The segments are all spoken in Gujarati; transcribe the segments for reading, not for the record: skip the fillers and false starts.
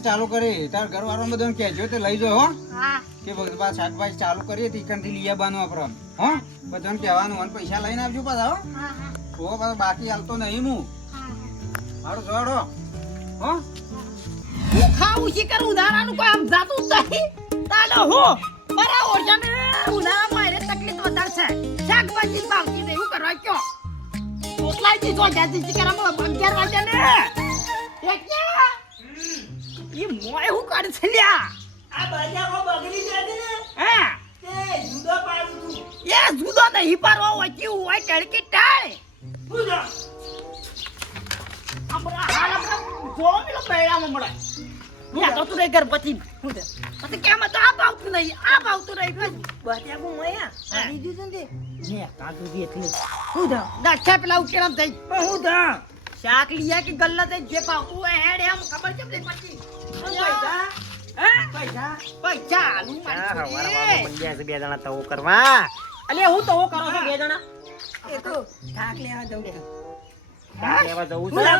શાકભાજી ચાલુ કરી તાર ઘરવાળો બધાને કહેજો તે લઈ જાઓ હો હા કે બધા શાકભાજી ચાલુ કરીએ તીકનથી લઈ આવવાનું આપણે હો બધાને કહેવાનું અને પૈસા લઈને આવજો પાછા હો હા હા તો પાછો બાકી હાલતો નહીં હું હાડો જોડો હો હું ખાવું છે કર ઉધારાનું કોઈ આમ જાતું જ નહીં તાનો હું બરાબર છે ને ઉધારામાં એને તકલીફ વધારે છે શાકભાજી ભાવતી નહીં હું કરવા કયો રોટલા જી જો જાતી છે કરામાં 11 વાગ્યા ને એકયા ઈ મોય હું કાઢ છે લ્યા આ બજારમાં બગડી જાય ને હા તે જુદો પાડું છું એ જુદો નહીં પારવો હોય કેવું હોય કડકી ટાળ જુદો આપણા હાલ આપણા જો મિલો પહેરામાં મળે યા તો તું રે ઘર પછી હું દે પછી કેમ તો આ ભાવતું નહીં આ ભાવતું નહીં બજારમાં મોયા આવી દીધું ને ને કાઢું દી એટલે હું દે દાખા પેલા ઉકેરામ થઈ પણ હું દા શાક લીયા કે ગલ્લા થઈ જે ભાવતું હોય હેડ એમ ખબર કેમ નહીં પડતી પૈસા હે પૈસા પૈસા આલુ મારી છોરી મંડ્યા છે બે જણા તવો કરવા અલે હું તવો કરો છો બે જણા એ તો ઠાક લેવા જવું છે કાં લેવા જવું હુલા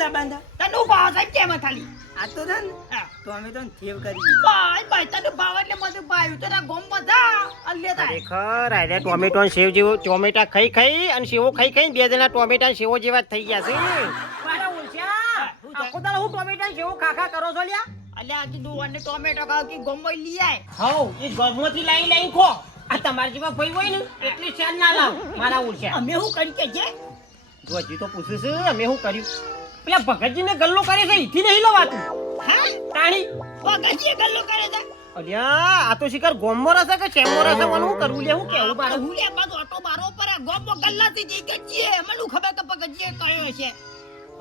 છે બાંધા તને ભાવ થાય કેમ ખાલી આ તો ધન હા તો અમે તો થેવ કરી ભાઈ તને ભાવ એટલે મને ભાઈ તારા ગોમ બધા અલ્લે થાય ખરેખર આરે ટોમેટો અને સેવ જેવો ટોમેટા ખાઈ ખાઈ અને સેવો ખાઈ ખાઈ બે જણા ટોમેટા અને સેવો જેવા થઈ ગયા છે મારા ઉલછા આખો દાડો હું ટોમેટા અને સેવો ખાખા કરો છો લ્યા અલ્યા કીધું અને ટોમેટો ખાવ કે ગોમો લઈ આય હાઉ એ ગમોથી લાઈ લાઈ ખો આ તમાર જેવા ભાઈ હોય ને એટલે શેર ના લાવ મારા ઉલછા અમે હું કરી કે છે જો હજી તો પૂછું છું અમે શું કર્યું પેલા ભગતજીને ગલ્લો કરે છે ઈથી નહીં લવાતું હા તાણી વગજીએ ગલ્લો કરે છે અલ્યા આ તો શિકાર ગોમો રસે કે ચેમો રસે મને હું કરવું લે હું કેવું બાર હું લે બાદ ઓટો મારો પર ગોમો ગલ્લાથી જઈ ગજીએ મને ખબર કે પગજીએ કયો છે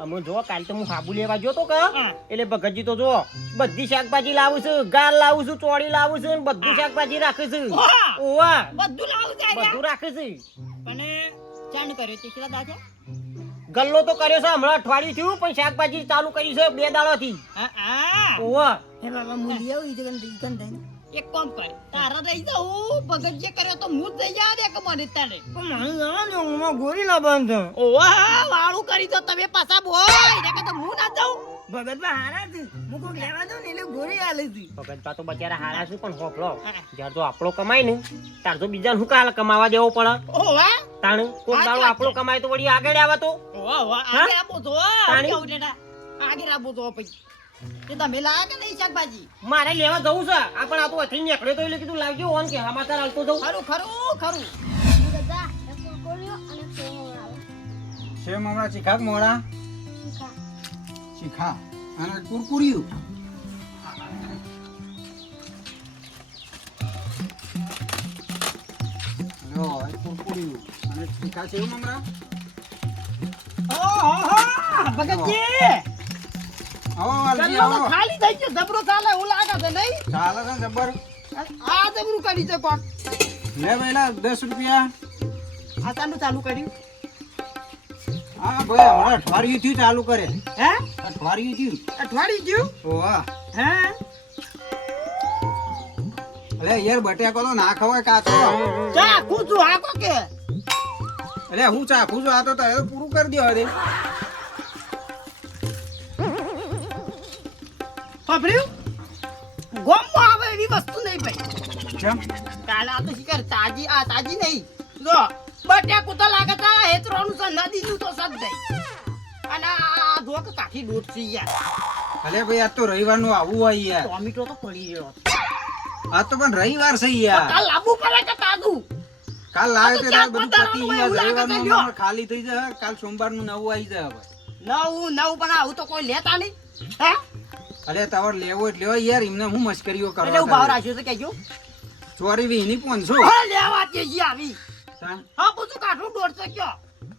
અમે જો કાલ તો હું સાબુ લેવા ગયો તો કે હા. એટલે ભગતજી તો જો બધી શાકભાજી લાવું છું ગાર લાવું છું ચોળી લાવું છું ને બધું શાકભાજી રાખું છું ઓહા. ઓવા બધું લાવું જાય બધું રાખું છું પણ ચાંદ કર્યો છે કેટલા દાજે ગલ્લો તો કર્યો છે હમણાં અઠવાડિયું થયું પણ શાકભાજી ચાલુ કરી છે 2 દાડાથી હા હા ઓવા હે બાબા મૂલી આવું ઈ જગન દીકન દઈ એક કામ કર તારા રહી જાઉં ભગજીએ કર્યો તો હું જ જઈ જા દે કે મને તારે પણ મને જવાનું હું ગોરી ના બાંધો ઓહા વાળું કરી દો તમે પાછા બોય ને કે તો હું ના જાઉં ભગત બા હારા છે હું કોક લેવા દઉં ને એટલે ગોરી આલે છે ભગતબા તો બચારા હારા છે પણ હોકલો જ્યારે તો આપણો કમાય ને તાર તો બીજાને શું કાલ કમાવા દેવો પડે ઓહા તાણ કોક દાડો આપણો કમાય તો વળી આગળ આવે તો ઓહા ઓહા આગે આપો તો આગે આપો તો પછી તે તમે લાયા કે નહીં શાકભાજી મારે લેવા જવું છે આ પણ આ તો અહીંથી નીકળ્યો તો એટલે કીધું લાવજો ઓન કે સમાચાર હાલતો જવું ખરું ખરું ખરું સેવ મમરા ચીખા મોડા ચીખા અને કુરકુરિયું લો આ કુરકુરિયું અને ચીખા સેવ મમરા ઓહા ભગતજી આવો વાલજી ગલ્લો તો આવો ખાલી થઈ ગયો જબરો ચાલે હું લાગે છે નહીં ચાલે છે જબર આ જબરું કરી છે કોણ લે પહેલા 10 રૂપિયા આ ચાલુ કર્યું હા ભાઈ હમણાં અઠવાડિયું થયું ચાલુ કરે હે અઠવાડિયું થયું અઠવાડિયું ગયું ઓવા હે અલે યાર બટેકો તો ના ખવાય કાચો ચા કૂચું હાકો કે અલે હું ચાખું છું આ તો તમે પૂરું કરી દો હવે સાંભળ્યું ગોમમાં આવે એવી વસ્તુ નહીં ભાઈ કેમ કાલે આ તો શિકાર તાજી આ તાજી નહીં જો બટેકું તો લાગે તા હેતરોનું છે નદીનું તો સદ નહીં અને આ ધોક કાઠી દૂધ છે યાર અલે ભાઈ આજ તો રવિવારનું આવું હોય યાર ટોમેટો તો પડી ગયો આજ તો પણ રવિવાર છે યાર કાલ લાવવું પડે કે તાજું કાલ લાવે આ તો તે ચાર બધું પંદર પતી નું ગયા એવું લાગે છે, રવિવારનું લ્યો. હમણાં ખાલી થઈ જાય કાલ સોમવારનું નવું આવી જાય હવે નવું પણ આવું તો કોઈ લેતા નહીં હે અલે તમાર લેવો એટલે લેવો યાર એમને હું મસ્કરીઓ એટલે કરવા હું ભાવ કરે. રાખ્યો છે કેજો ચોરી વીની 500 હા લેવા તેજી આવી તાન હા બધું કાઠું દોડશે કયો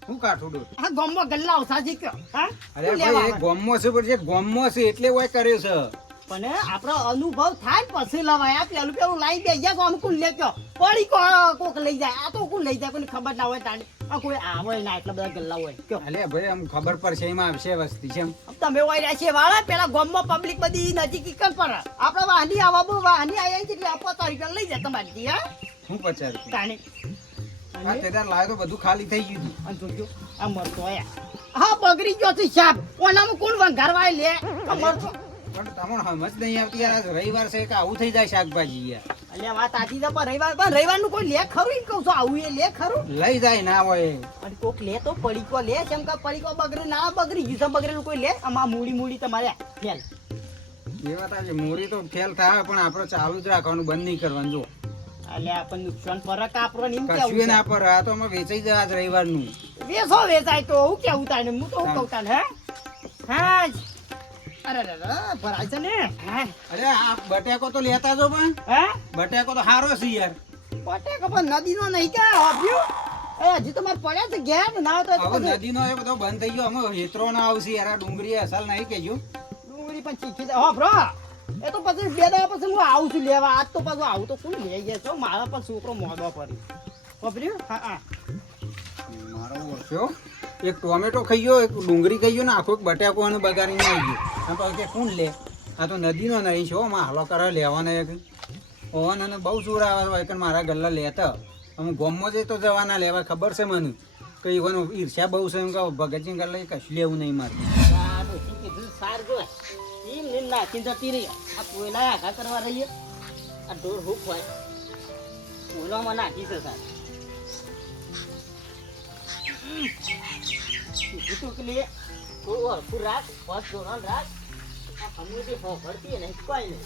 હું કાઠું દોડ હા ગોમમાં ગલ્લા ઓછાજી કયો હા અરે શું લેવા ભાઈ એ આવે? ગોમમાં છે પણ જે ગોમમાં છે એટલે ઓય કર્યો છે પણ આપણો અનુભવ થાય ને પછી લવાય આ પેલું લાઈ દે ગયા કોમ કુલ લે કયો પડી કોક લઈ જાય આ તો કોણ લઈ જાય કોઈને ખબર ના હોય તાને આ કોઈ આવે ના એટલા બધા ગલ્લા હોય કયો અલે ભાઈ આમ ખબર પડશે એમાં આવશે વસ્તી છે એમ. તમે હોય રહ્યા છે વાળા પેલા ગોમમાં પબ્લિક બધી નજીક ઇકન પર આપણે વાહની આવા બહુ વાહની આયા છે એટલે 50 રૂપિયા લઈ જાય તમારી હા હું 50 રૂપિયા તાને આ તેદાર લાવે તો બધું ખાલી થઈ ગયું હતું. અને જોજો આ મરતો આયા હા બગડી ગયો છે સાહેબ ઓનામાં કોણ વંઘારવાય લે આ મરતો પણ તમને સમજ નહીં આવતી યાર, આજ રવિવાર છે કે આવું થઈ જાય શાકભાજી યાર. અલ્યા વાત સાચી છે પણ રવિવારનું કોઈ લે ખરું ઈ કહું છું, આવું એ લે ખરું. લઈ જાય ના હોય અને કોક લે તો પડીકો લે, જેમ કે પડીકો બગડે ના બગડી ગયું છે, બગડેલું કોઈ લે. આમાં મૂડી તમારે ફેલ. એ વાત આવે મોરી તો ફેલ થાય પણ આપણે ચાલુ જ રાખવાનું, બંધ નહીં કરવાનું. જો અલ્યા આપણને નુકસાન પર કાપરો ને એમ કશું કેવું ના પર આ તો અમે વેચાઈ જાય આજ રવિવારનું. વેચો વેચાય તો હું કેવું તાને, હું તો હું કહું તાને. હે હા જ. અરે ભરાય છે ને. હા અરે આ બટાકો તો લેતા જો પણ હે બટાકો તો સારો છે યાર. પટેકો પણ નદીનો નહીં કે આપ્યું. એ હજી તો મારે પડ્યા છે ઘેર ના હોય તો હવે બધું નદીનો એ બધો બંધ થઈ ગયો, અમે હેતરો ના આવશે યાર. આ ડુંગળી અસલ નહીં કેજો. ડુંગળી પણ ચીખી જાય. હા બ્રો એ તો પછી 2 દાડા પછી હું આવું છું લેવા. આજ તો પાછું આવું તો કોણ લઈ જાય છો, મારા પણ છોકરો મોડો પડી ખબર્યું. હા મારો ઓળખ્યો એક ટોમેટો ખાઈ ગયો, એક ડુંગળી ખાઈ ગયો ને આખો એક બટાકો અને બગાડીને આવી ગયો. અને પછી કે કોણ લે? આ તો નદીનો નહીં છે હો, માં હાલો કરે લેવાના એક ઓવન અને બહુ જોર આવે હોય કે મારા ગલ્લા લેતા. અમે ગોમમાં જઈ તો જવાના લેવા, ખબર છે મને કે ઈવન ઈર્ષ્યા બહુ છે. એમ કહો ભગતજી ગલ્લા કશું લેવું નહીં મારે. કીધું સાર જો એમ ને નાખી જતી રહી. આ પોયલા આઘા કરવા રહીએ, આ ઢોર હુક હોય પોયલામાં નાખી છે સાર. કીધું કે લે થોડું હરખું રાખ, બસ ધોરણ રાખ. આ કમ્યુનિટી ભરતી નહીં કોઈ નહીં.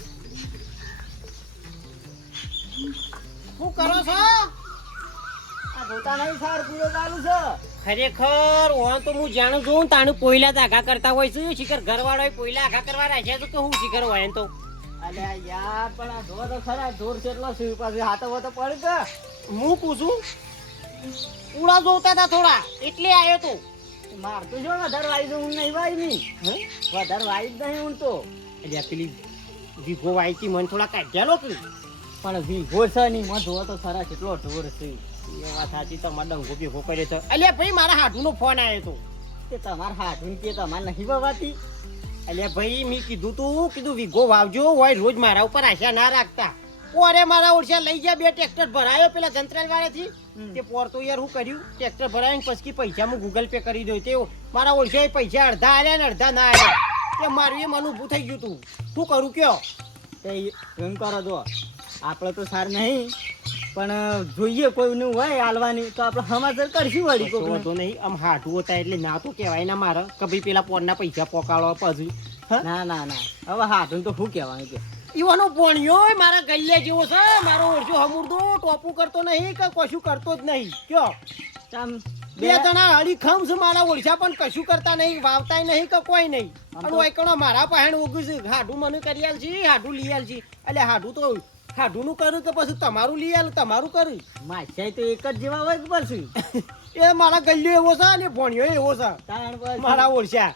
શું કરો છો? આ ધોતા નહીં સાર પૂરો ચાલુ છે. ખરેખર ઓણ તો હું જાણું છું તાણું પોયલા જ આઘા કરતા હોય છે. શિખર ઘરવાળો પોયલા આઘા કરવા રાખ્યા તો કે હું શિખર હોય એમ તો. અલ્યા યાર પણ આ ઢોર તો ખરા, ઢોર કેટલો છે પાછું હાથો વાતો પડી કે હું પૂછું ઉડા જોતા હતા થોડા એટલે આવ્યો તો. મારતું જો વધારે વાઈ દઉં, હું નહીં વાઈ નહીં. વધારે વાઈ જ નહીં હું તો. એટલે આ પેલી વિગો વાયતી મને થોડા કાઢ્યા કે પણ વીઘો છે નહીં, માં જોવો તો ખરા કેટલો ઢોર છે. એ વાત સાચી તો મારા ડંગો ભેગો કર્યો છે. અલ્યા ભાઈ મારા હાડુનો ફોન આવ્યો તો. તે તમારે હાથું કે તમારે નહીં વાવાતી. અલ્યા ભાઈ મેં કીધું વિગો વાવજો હોય, રોજ મારા ઉપર આશા ના રાખતા. પોરે મારા ઓરસા લઈ ગયા, 2 ટ્રેક્ટર ભરાયો પેલા જંત્રાલ વાળાથી. તે પોર તો યાર હું કર્યું, ટ્રેક્ટર ભરાઈને પછી પૈસા હું ગૂગલ પે કરી દઉં. તે મારા ઓરસા પૈસા અડધા આવ્યા ને અડધા ના આવ્યા. તે મારું એ મન ઊભું થઈ ગયું તું. શું કરું કયો? તે એમ કરો જો આપણે તો સાર નહીં પણ જોઈએ કોઈનું હોય હાલવાની તો આપણે સમાચાર કરશું વળી કોક તો નહીં આમ હાડું હતા એટલે ના તો કહેવાય ના મારે કે ભાઈ પેલા પોરના પૈસા પોકાળો પછી. ના ના ના હવે હાથું તો શું કહેવાનું કે ઈવાનો પોણિયો મારા ગલ્લે જેવો છે. મારો ઓરજો હમુરદો ટોપું કરતો નહીં કે કશું કરતો જ નહીં. કયો આમ 2 જણા હળી ખમ છે મારા ઓરસા પણ કશું કરતા નહીં, વાવતાય નહીં કે કોઈ નહીં. અને ઓયકણો મારા પહેણ ઉગ્યું છે, હાડું મને કરી આલ છે, હાડું લઈ આલ છે. એટલે હાડું તો હાડું નું કર્યું કે પછી તમારું લઈ આલ, તમારું કર્યું. માછાઈ તો એક જ જેવા હોય પછી. એ મારા ગલ્યો એવો છે અને ભણ્યો એવો છે. મારા ઓરસા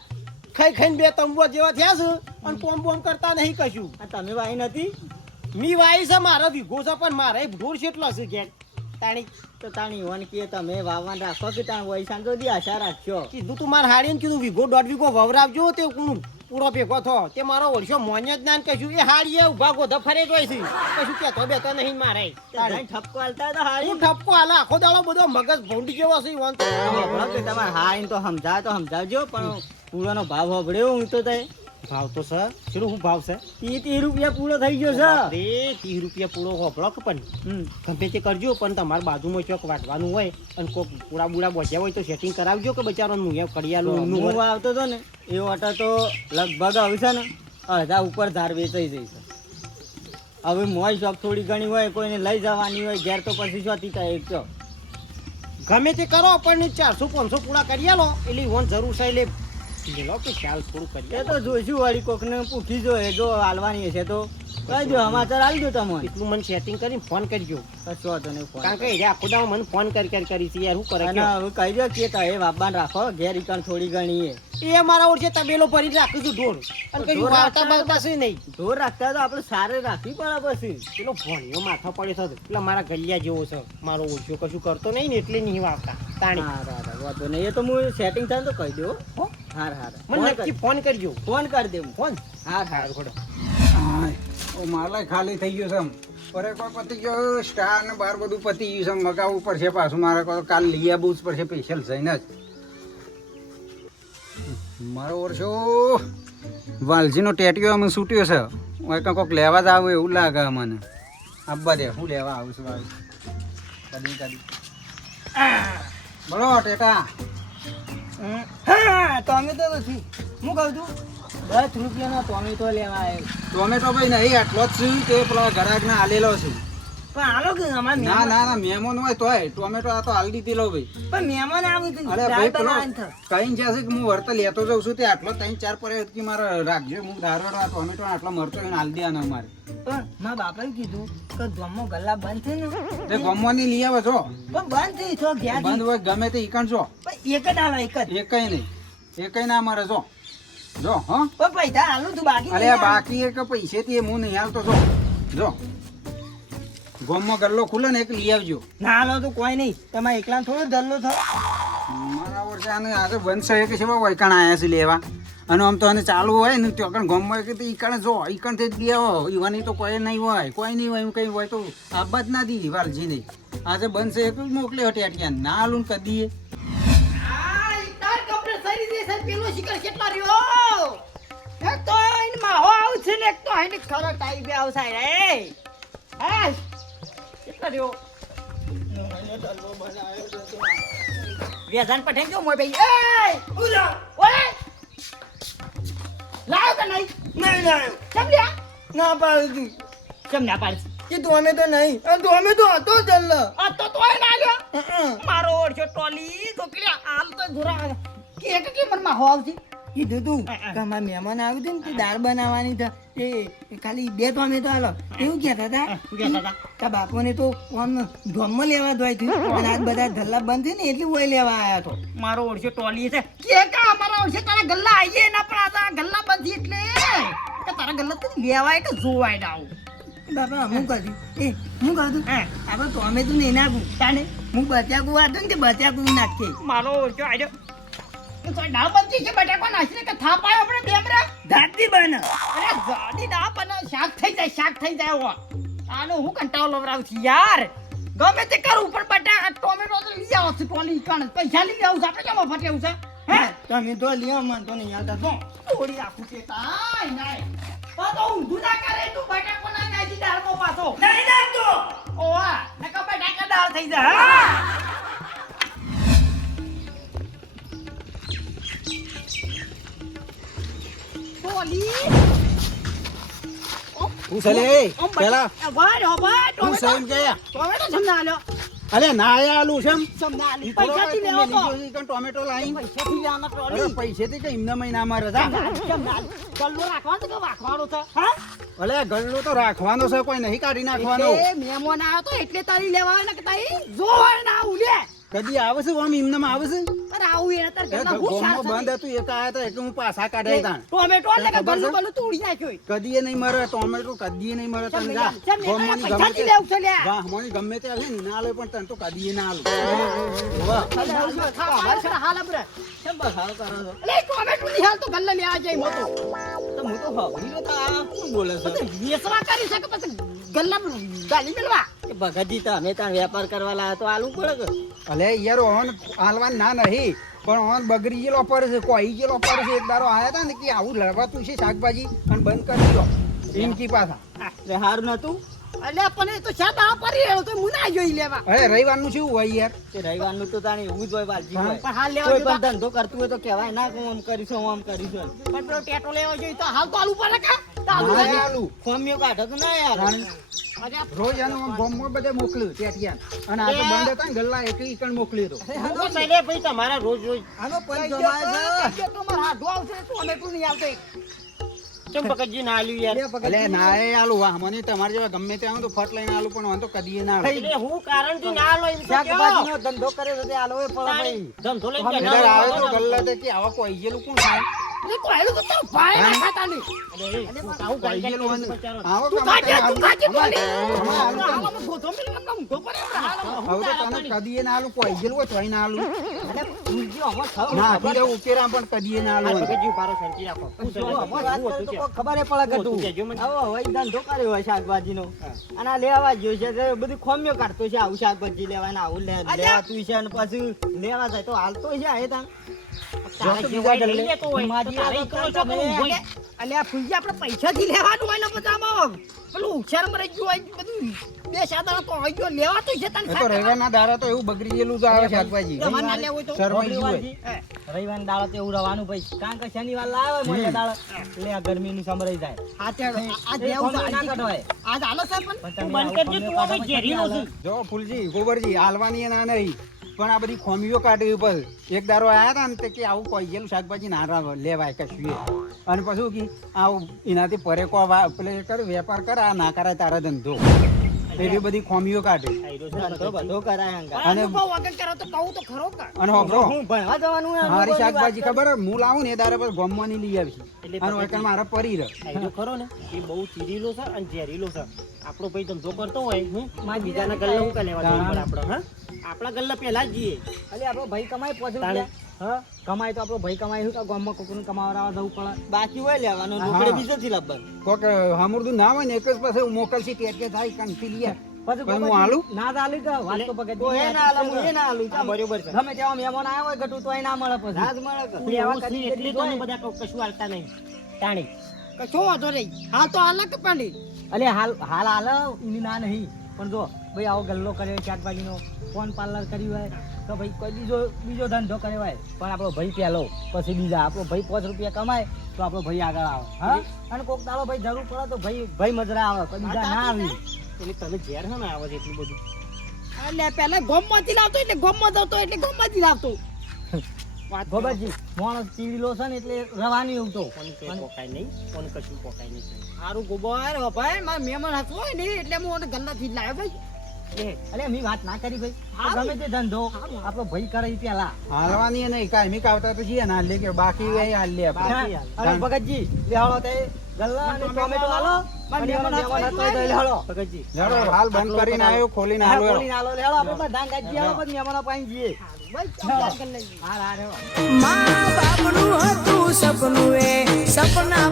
ખાઈ ખાઈને 2 તંબુઆ જેવા થયા છે અને પોમ પોમ કરતા નહીં કશું. તમે વાઈ નથી? મી વાઈ છે, મારા વિઘો છે પણ મારે ઢોર કેટલો છે ઘેર. તાણી તો તાણી વન કે તમે વાવવાન રાખો કે તાણ વૈસાન તો દી આશા રાખશો. કીધું તું મારે હાડીને કીધું વિઘો 1.5 વીઘો વવરાવજો. તે પૂરો ભેગો થો. તે મારો ઓરસો મોન્ય જ ના કશું. એ હાડીએ ઉભા ગોધા ફરે જ હોય છે, કશું કહેતો બેતો નહીં મારે. ઠપકો હાલતા તો હારી હું ઠપકો હાલે આખો દાડો બધો મગજ ભૂંડી જેવો છે. ઈવન તો તમારે હા એમ તો સમજાવજો પણ પૂળાનો ભાવ હોબળ્યો હું તો થાય ભાવ તો છે શું ભાવ છે? 30 રૂપિયા પૂરો થઈ ગયો છે. બાપરે, 30 રૂપિયા પૂરો હોબળો કે પણ ગમે તે કરજો. પણ તમારા બાજુમાં ચોક વાટવાનું હોય અને કોઈક પૂરા બુડા બોજ્યા હોય તો સેટિંગ કરાવજો કે બચારાનું હું કડિયાલું હું આવતો હતો ને એ ઓટો તો લગભગ હવે છે ને અડધા ઉપર ધાર વેચાઈ જઈ છે. હવે મોય શોખ થોડી ઘણી હોય કોઈને લઈ જવાની હોય ઘેર તો પછી શોથી થાય એક તો ગમે તે કરો પણ 400-500 પૂરા કરી આલો એટલે ઈવન જરૂર છે. એટલે લો કે ચાલ થોડું કરીએ એ તો જોઈશું વળી કોકને પૂછી જોઈએ, જો હાલવાની હશે તો કહી દો, સમાચાર આવી દો તમે. એટલું મને સેટિંગ કરીને ફોન કરજો. કશો વાંધો નહીં ફોન. કારણ કે એ આખો દાડો મને ફોન કરી છે યાર. શું કરે અને હવે કહી દો કે તમે વાબાન રાખો ઘેર ઈકણ થોડી ઘણી એ મારા ઓળખે તબેલો ભરી રાખું છું ઢોર. અને કઈ વાવતા બાવતા છે નહીં. ઢોર રાખતા તો આપણે સારે રાખવી પડે પછી. પેલો ભણ્યો માથા પડે છે પેલા મારા ગલિયા જેવો છે. મારો ઓળખ્યો કશું કરતો નહીં ને એટલે નહીં વાવતા. તાણી વાંધો નહીં, એ તો હું સેટિંગ થાય તો કહી દો. હાર હાર મને નક્કી ફોન કરજો. ફોન કરી દે ફોન. હાર હાર મારે ખાલી થઈ ગયો છે. પરે કોઈ પતી ગયો, સ્ટાર ને બાર બધું પતી ગયું છે. મગાવવું પડશે પાછું મારે કાલ લઈ આવવું જ પડશે સ્પેશિયલ જઈને જ. મારો વર્ષો વાલજીનો ટેટીઓ અમે છૂટ્યો છે ઓય કોક લેવા જ આવું એવું લાગે મને આબ્બા દે હું લેવા આવું છું ભાઈ કદી બોલો ટેટા હા ટોમેટો નથી હું કહું છું 10 રૂપિયાનો ટોમેટો લેવા આવ્યો ટોમેટો ભાઈ નહીં આટલો જ છું તે પેલા ગરાકને આલેલો છું પણ હાલો કે અમારે ના ના ના મહેમાન હોય તોય ટોમેટો આ તો હાલ દીધેલો ભાઈ પણ મહેમાન આવ્યું હતું અરે દાળ ભાઈ પેલો બનાવવાનું થયું. કઈ છે કે હું વર્ત લેતો જાઉં છું તે આટલો 3-4 પર કે મારે રાખજો હું ધારો આ ટોમેટો આટલો મરતો એને હાલ દેવાનો અમારે પણ મારા બાપાએ કીધું કે ગામમાં ગલ્લા બંધ છે ને તે ગમવાની લઈ આવે છો પણ બંધ થઈ તો ગયા બંધ હોય ગમે તે ઈકણ છો પણ એક જ આવે એક જ એકય નહીં એકય ના મારે જો જો હા પણ પૈસા હાલું તું બાકી અરે નહીં આ બાકી એક પૈસે થી હું નહીં હાલતો જો ગોમમાં ગલ્લો ખુલે ને એક લઈ આવજો ના હાલો તો કોઈ નહીં તમારે એકલા થોડો ધલ્લો થયો મારા વર્ષે આને આજે વંશ કે છે વૈકણ આયા છે લેવા અને આમ તો આને ચાલુ હોય ને તો કણ ગોમમાં કે ઈકણ જો ઈકણ થી જ લેવો ઈવાની તો કોઈ નહીં હોય કોઈ નહીં હોય એમ કઈ હોય તો આબાદ ના દી વાલજી નહીં આજે બનશે એક જ મોકલ્યો ટેટિયા ના આલું કદીએ આ તાર કપડે સરી દે સર પેલો શિકાર કેટલા રહ્યો એક તો ઇન માહો આવશે ને એક તો આઈને ખરો ટાઈ બે આવશે રે હે કેટલા રહ્યો વેજાન પઠે ગયો મોય ભાઈ એ ઉલા ઓય લાવ કે નહીં નહીં લાયો કેમ લ્યા ના પાડી કેમ ના પાડી કે ટોમેટો નહીં અને ટોમેટો હતો જલ્લો આ તો તોય ના લ્યો મારો ઓરછો ટોલી ગોકલી આમ તો જુરા કે મન માહો આવતી કીધું તું કે અમારા મહેમાન આવ્યું હતું ને તે દાળ બનાવવાની છે એ ખાલી 2 ટોમેટો હાલો એવું કહેતા હતા કહેતા હતા? તા બાપુને તો આમ ધોમમાં લેવા દોય થયું અને આજ બધા ધલ્લા બંધ છે ને એટલે ઓય લેવા આવ્યા તો મારો ઓરછો ટોલી છે કે કા અમારા ઓરછે તારા ગલ્લા આઈએ ના પણ આ ગલ્લા બંધી એટલે કે તારા ગલ્લા તો લેવાય કે જોવાય ડાવ બાપા હું કહ્યું હું કહું હે આપણે ટોમેટો નહીં નાખું તાને હું બચાકું વાંધો ને તે બચાકું નાખીએ મારો ઓરછો આજો તો ડાળ બંધી છે બટાકો નાખીને કે થાપાયો આપણે બેમરા ધાતી બન અરે જાડી ના બને શાક થઈ જાય હો આનો હું કંટાળો લવરાવ છું યાર ગમે તે કરું પણ બટા ટોમેટો તો લઈ આવો છું ટોલી કણ પૈસા લઈ આવું છું આપણે કેમ ફટે આવું છે હે તમે તો લ્યો મન તો નહીં આવતા તો તોડી રાખું છે તાય નાય પાછો ઊંધું ના કરે તું બટાકો ના નાખી દાળમાં પાછો નહીં નાખતો ઓવા નકા બટાકા દાળ થઈ જાય હા ટોલી હું સલે પેલા હું સમ ગયા ટોમેટો જમના આલ્યો અરે ના આલું છે જમના આલી પૈસાથી લેવો તો ટોમેટો લાઈન પૈસાથી લેવાનો ટોલી અરે પૈસેથી કઈ એમના મહિના મારે જા જમના ગલ્લો રાખવાનો કે વાખવાનો છે હા અલે ગલ્લો તો રાખવાનો છે કોઈ નહીં કાઢી નાખવાનો એ મહેમાન આવ્યો તો એટલે તારી લેવા આવે ને કે તારી જોવાય ના આવું લે કદી આવે છે આમ એમને આવે છે અરે આવું એને તાર એ ઘરમાં હું ગોમમાં શાક બંધ હતું એક આયા તો એટલે હું પાછા કાઢાઈ તાણ ટોમેટો એટલે કે ખબર છે? ગલ્લો તોડી નાખ્યો કદી એ નહીં મરે ટોમેટો કદી એ નહીં મરે તને જા ગોમમાંની ગમે પૈસાથી તે લેવું છે લે વાહ મોની ગમે તે આવે ને ના લે પણ તને તો કદી એ ના આલું વાહ હાલ બરે કેમ બહાર કરો છો અલે ટોમેટો ની હાલ તો ગલ્લા લેવા જાય મોટો તો હું તો ભાવરી તો આ કોણ બોલે છે વેસવા કરી શકે પછી ગલ્લા ગાલી મેલવા એ ભગતજી તો અમે ત્યાં વેપાર કરવા લાયા તો આલુ પડે કે અલે યાર ઓન હાલવાન ના નહીં પણ ઓન બગડી ગયેલો પર છે કોઈ ગયેલો પર છે એક દારો આયા તા ને કે આવું લડવાતું છે શાકભાજી અને બંધ કરી દો ઇનકી પાછા એટલે હારું નતું અલે પણ એ તો શા દા પરી રહ્યો તો મુના જોઈ લેવા અરે રવિવારનું શું હોય યાર તે રવિવારનું તો તાણી એવું જ હોય બાલજી હા, હોય પણ હાલ લેવા કોઈ જોઈએ પણ ધંધો કરતું હોય તો કહેવાય ના કે હું આમ કરીશું હું આમ કરીશું પણ પેલો ટેટો લેવો જોઈએ તો હાલ તો આલુ પડે કે તો આલુ ના લાગે. આલું ફોમિયો કાઢો તો ના યાર રાણી, અરે રોજ આનું આમ ગોમમાં બધે મોકલ્યું ત્યાં અને આ તો બંધ હતા ને ગલ્લા એકલી કણ મોકલ્યો તો હું તો લે ભાઈ તમારા રોજ રોજ આનો પંચ કઈ જમાય ગયો તો મારા હાડો આવશે ટોમેટો નહીં આવતો એક. ચમ પકડજી ના આલ્યું યાર અલે ના એ આલું વાહ મને તમારે જેવા ગમે તે આવે તો ફટ લઈને આલું પણ વાંધો કદી ના આલું એટલે હું કારણ થી ના આલો એમ તો કહો. શાકભાજીનો ધંધો કરે તો તે આલો એ પડે ભાઈ ધંધો લઈ એટલે ગયા આવે તો ગલ્લા તે કે આવા કોઈ ગયેલું કોણ થાય અરે કોયલું તો તારો ભાઈ ના ખાતા નહીં આવું કોઈ ગાઈ ગયેલું ગાઈ હોય ને. બચારો. આવો તું કામ કાજે તું કાજે બોલી આવું તો- હાલમાં ગોધો મિલ નમ ઊંઘો પડે હાલમાં હવે તો તને કદી ના આલું કોઈ ગયેલું હોય તોય ના આલું અરે પૂંજી આમાં ખાવ ના આપી દઉં ઉકેરા પણ કદી ના આ આલું પકડજી ઉભા રહો, શાંતિ રાખો. હું જો, તને અમારી વાત હું કરું તો હતું કોઈ ખબર પડે કે હું તું કહેજો મને. આવો હવે ધંધો કર્યો હોય શાકભાજીનો અને આ લેવા ગયો છે તે બધી ખોમિયો કાઢતો છે આવું શાકભાજી લેવા ને આવું લેવાતું છે અને પછી લેવા જાય તો હાલતો છે આ તાણ તારે જે હોય લઈ લેતો હોય. તો મારી તારે વાત એકલો કરતા છો કે હું ભાઈ. હોય? અલ્યા ફૂલજી આપણે પૈસાથી લેવાનું હોય ને બધામાં પેલું ઉછેરમાં રહી ગયું હોય બધું બે સાદા તો હોય ગયો લેવા તો છે તને એ તો રવિવારના દાડા તો એવું બગડી ગયેલું જ આવે શાકભાજી તમારે ના લેવું હોય તો શરમાઈ ગયું હોય. રવિવાર દાડો તો એવું રવાનું ભાઈ કારણ કે શનિવાર લાવે મને દાડો એટલે આ ગરમીની સમરાઈ જાય આ તેડો આજ એ લેવું કોમે ના કઢવાય. આજ હાલો છે પણ પણ તમે બંધ કરજે, તું હવે ઝેરીલો છે. જો ફૂલજી ગોબરજી હાલવાની એ ના નહીં પણ આ બધી ખોમીઓ કાઢવી ઉપર એક દારો આયા હતા ને તે કે આવું કોઈ ગયેલું શાકભાજી ના લેવાય કશું એ. અને પછી કે આવું એનાથી પરે કો પેલે કર વેપાર કર આ ના કરાય તારા ધંધો એવી બધી ખોમીઓ કાઢે. ધંધો બધો કરાય અંગા. અને અનુભવ વગર કરો તો કહું તો ખરો કા અને હોભળો, હું ભણવા જવાનું હોય, મારી અનુભવની શાકભાજી વાત ખબર હે? હું લાવું ને એ દારે પછી ગોમમાં ની લઈ આવી એટલે અને ઓય કણ મારા પરી રહે. આયરો ખરો ને એ બહુ ચીરીલો છે અને ઝેરીલો છે. આપણો ભાઈ ધંધો કરતો હોય બીજાના ગલ્લા હું લેવા જવું પડે આપણે? હા, આપણા ગલ્લા પહેલા જ જઈએ. અલે આપણો ભાઈ કમાય 5 તાણે. રૂપિયા. હા કમાય તો આપણો ભાઈ કમાય શું કે ગામમાં કોકનું કમાવવા જવું પડે. બાકી હોય લેવાનું રોકડે બીજેથી લાવવાનું. કોક હમુરદું ના હોય ને એક જ પાસે હું મોકલશી ટેટકે થાય કંથી લઈએ પછી પણ હું હાલું? ના ચાલી કે વાત તો પગે તો એ ના હાલે, હું એ ના હાલું. હા, બરોબર છે. ગમે તેવા મહેમાન આવ્યા હોય ગટુ તો એ ના મળે પછી ના જ મળે કે. તું એવો છે એટલે તો અમે બધા કશું હાલતા નહીં. તાણી કશો વાંધો નહીં હાલ તો હાલ કે પાંડી અલે હાલ હાલ એની ના નહીં પણ જો ભાઈ આવો ગલ્લો કર્યો શાકભાજીનો ફોન પાર્લર કર્યું હોય તો ભાઈ કોઈ બીજો ધંધો કર્યો હોય પણ આપણો ભાઈ પહેલો પછી બીજા આપણો ભાઈ 5 રૂપિયા કમાય તો આપણો ભાઈ આગળ આવે. હા અને કોક દાડો ભાઈ જરૂર પડે તો ભાઈ મજરા આવે કોઈ બીજા ના આવી. એટલે તને ઝેર છે ને આવે છે એટલું બધું. એટલે પહેલા ગોમમાંથી લાવતો એટલે ગોમમાં જતો એટલે ગોમમાંથી લાવતો ગોબરજી માણસ ચીડીલો છે ને એટલે રવાની એવું તો કોણ કે પોકાય નહીં, કોણ કશું પોકાય નહીં. સારું ગોબર ભાઈ મારા મહેમાન હતું હોય ને એટલે હું ઓને ગલ્લાથી જ લાવ્યો ભાઈ અલે મેં વાત ના કરી ભાઈ આ ગમે તે ધંધો આપણો ભાઈ કરે ઈ પેલા હાલવાની એ નહીં કાંઈ કાવતા તો છીએ ના લે કે બાકી એ હાલ લે આપણે. અરે ભગતજી લેહાળો તે ગલ્લા અને ટોમેટો હાલો અને એનો મહેમાન હતો એ તો લેહાળો ભગતજી લેડો, હાલ બંધ કરીને આવ્યો ખોલીને હા, હાલો એરો. ખોલીને હાલો લેહાળો આપણે બધા ગાજી હાલો પછી મહેમાનો પાસે જઈએ ભાઈ ચાલ ગલ્લા હા હા રેવા મા બાપનું હતું સપનું એ સપના